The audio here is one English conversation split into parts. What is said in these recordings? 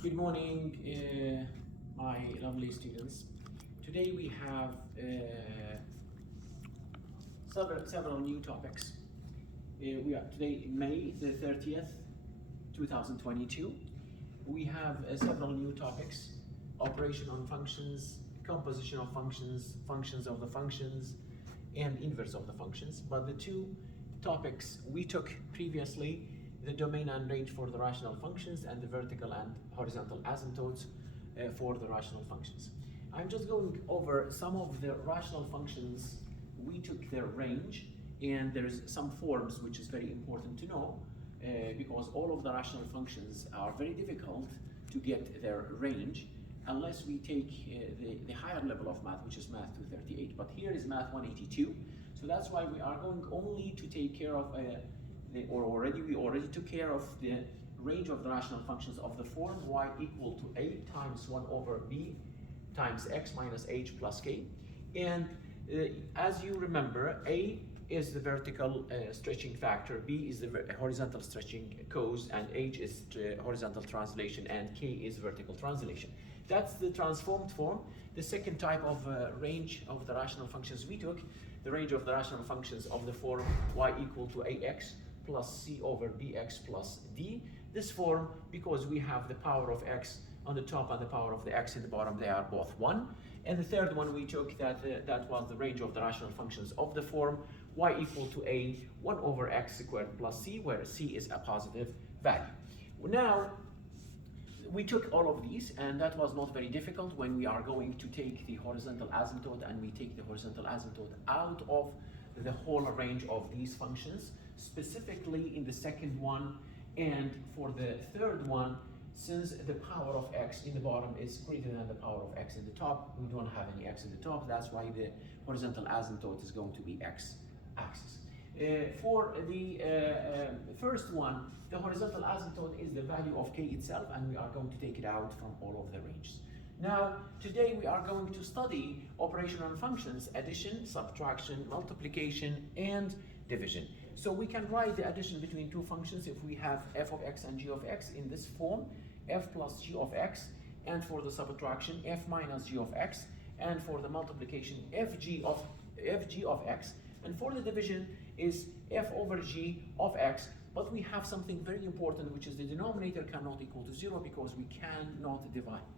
Good morning, my lovely students. Today we have several new topics. We are today May the 30th, 2022. We have several new topics: operation on functions, composition of functions, functions of the functions, and inverse of the functions. But the two topics we took previously, the domain and range for the rational functions and the vertical and horizontal asymptotes for the rational functions. I'm just going over some of the rational functions. We took their range, and there's some forms which is very important to know because all of the rational functions are very difficult to get their range unless we take the higher level of math, which is math 238. But here is math 182. So that's why we are going only to take care of we already took care of the range of the rational functions of the form y equal to a times 1 over b times x minus h plus k. And as you remember, a is the vertical stretching factor, b is the horizontal stretching cause, and h is horizontal translation, and k is vertical translation. That's the transformed form. The second type of range of the rational functions we took, the range of the rational functions of the form y equal to ax plus c over bx plus d. This form, because we have the power of x on the top and the power of the x in the bottom, they are both 1. And the third one we took, that was the range of the rational functions of the form y equal to a 1 over x squared plus c, where c is a positive value. Now, we took all of these, and that was not very difficult when we are going to take the horizontal asymptote, and we take the horizontal asymptote out of the whole range of these functions, specifically in the second one. And for the third one, since the power of x in the bottom is greater than the power of x in the top, we don't have any x in the top, that's why the horizontal asymptote is going to be x-axis. For the first one, the horizontal asymptote is the value of k itself, and we are going to take it out from all of the ranges. Now, today we are going to study operation on functions: addition, subtraction, multiplication, and division. So we can write the addition between two functions if we have f of x and g of x in this form, f plus g of x, and for the subtraction, f minus g of x, and for the multiplication, fg of x, and for the division is f over g of x. But we have something very important, which is the denominator cannot equal to 0 because we cannot divide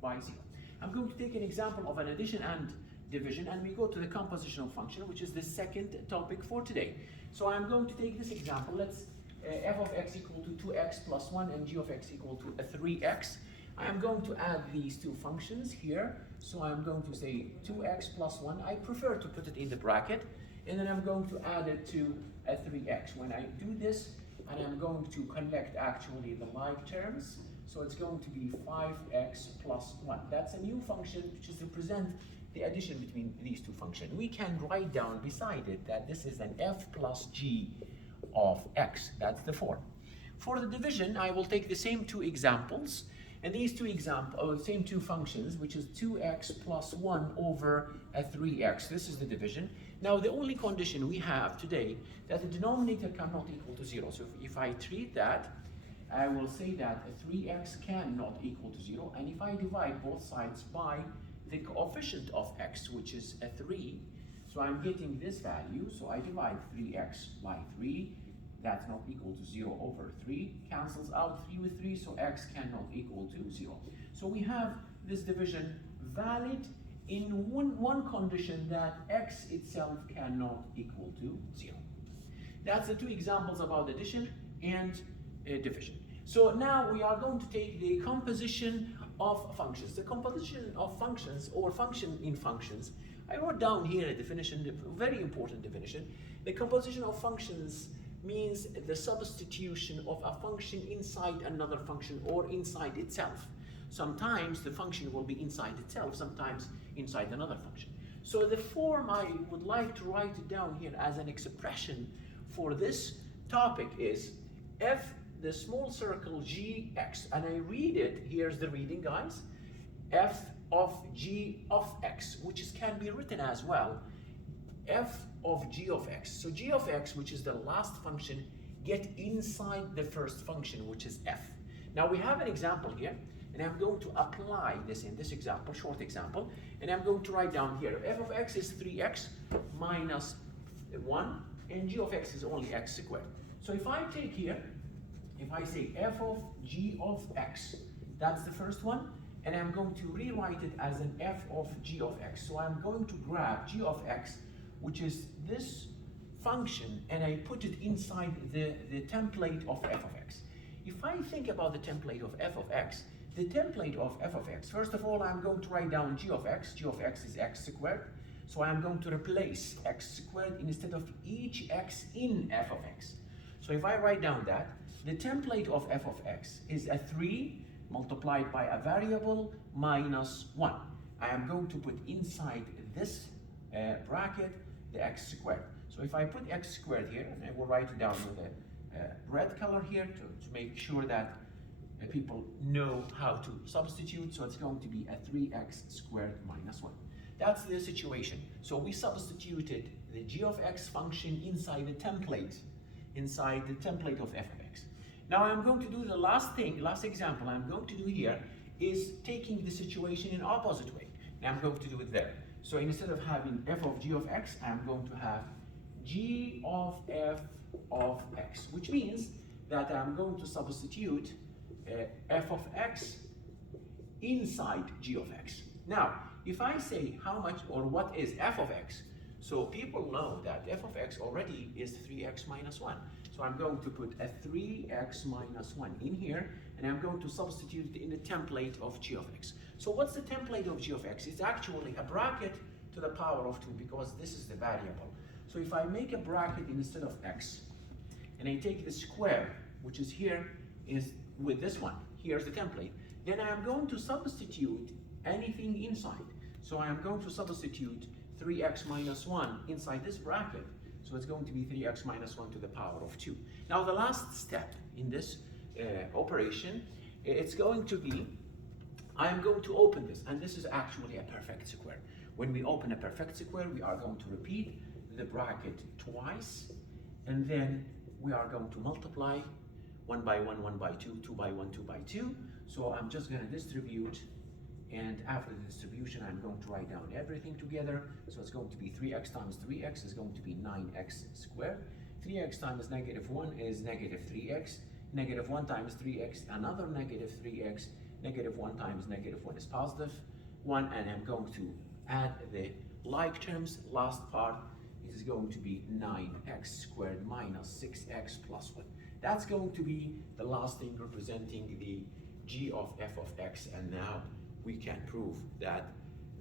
by 0. I'm going to take an example of an addition and division, and we go to the composition of function, which is the second topic for today. So I'm going to take this example. Let's f of x equal to 2x plus 1 and g of x equal to 3x. I am going to add these two functions here. So I'm going to say 2x plus 1. I prefer to put it in the bracket, and then I'm going to add it to 3x. When I do this, and I'm going to collect actually the like terms, so it's going to be 5x plus 1. That's a new function which is represent the addition between these two functions. We can write down beside it that this is an f plus g of x. That's the form. For the division, I will take the same two examples, and these two same two functions, which is 2x plus 1 over 3x. This is the division. Now, the only condition we have today that the denominator cannot equal to 0. So if I treat that, I will say that 3x cannot equal to 0, and if I divide both sides by the coefficient of x, which is 3, so I'm getting this value, so I divide 3x by 3, that's not equal to 0 over 3, cancels out 3 with 3, so x cannot equal to 0. So we have this division valid in one condition, that x itself cannot equal to 0. That's the two examples about addition and division. So now we are going to take the composition of functions. The composition of functions, or function in functions, I wrote down here a definition, a very important definition. The composition of functions means the substitution of a function inside another function or inside itself. Sometimes the function will be inside itself, sometimes inside another function. So the form I would like to write it down here as an expression for this topic is f, the small circle gx, and I read it, here's the reading, guys, f of g of x, which can be written as well, f of g of x. So g of x, which is the last function, get inside the first function, which is f. Now we have an example here. and I'm going to apply this in this example, short example, and I'm going to write down here, f of x is 3x minus 1, and g of x is only x squared. So if I take here, if I say f of g of x, that's the first one, and I'm going to rewrite it as an f of g of x. So I'm going to grab g of x, which is this function, and I put it inside the template of f of x. If I think about the template of f of x, the template of f of x, first of all, I'm going to write down g of x. G of x is x squared. So I'm going to replace x squared instead of each x in f of x. So if I write down that, the template of f of x is a 3 multiplied by a variable minus 1. I am going to put inside this bracket the x squared. So if I put x squared here, and I will write it down with a red color here to make sure that people know how to substitute. So it's going to be a 3x squared minus 1. That's the situation. So we substituted the g of x function inside the template of f of x. Now I'm going to do the last example I'm going to do here is taking the situation in opposite way. Now I'm going to do it there. So instead of having f of g of x, I'm going to have g of f of x, which means that I'm going to substitute f of x inside g of x. Now, if I say how much or what is f of x, so people know that f of x already is 3x minus 1. So I'm going to put a 3x minus 1 in here, and I'm going to substitute it in the template of g of x. So what's the template of g of x? It's actually a bracket to the power of 2, because this is the variable. So if I make a bracket instead of x, and I take the square, which is here, is with this one, here's the template, then I am going to substitute anything inside. So I am going to substitute 3x minus 1 inside this bracket. So it's going to be 3x minus 1 to the power of 2. Now the last step in this operation, it's going to be, I am going to open this, and this is actually a perfect square. When we open a perfect square, we are going to repeat the bracket twice, and then we are going to multiply 1 by 1, 1 by 2, 2 by 1, 2 by 2. So I'm just going to distribute, and after the distribution, I'm going to write down everything together. So it's going to be 3x times 3x is going to be 9x squared. 3x times negative 1 is negative 3x. Negative 1 times 3x, another negative 3x. Negative 1 times negative 1 is positive 1, and I'm going to add the like terms. Last part is going to be 9x squared minus 6x plus 1. That's going to be the last thing representing the g of f of x, and now we can prove that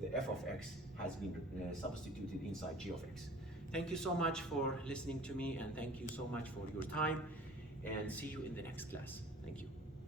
the f of x has been substituted inside g of x. Thank you so much for listening to me, and thank you so much for your time, and see you in the next class. Thank you.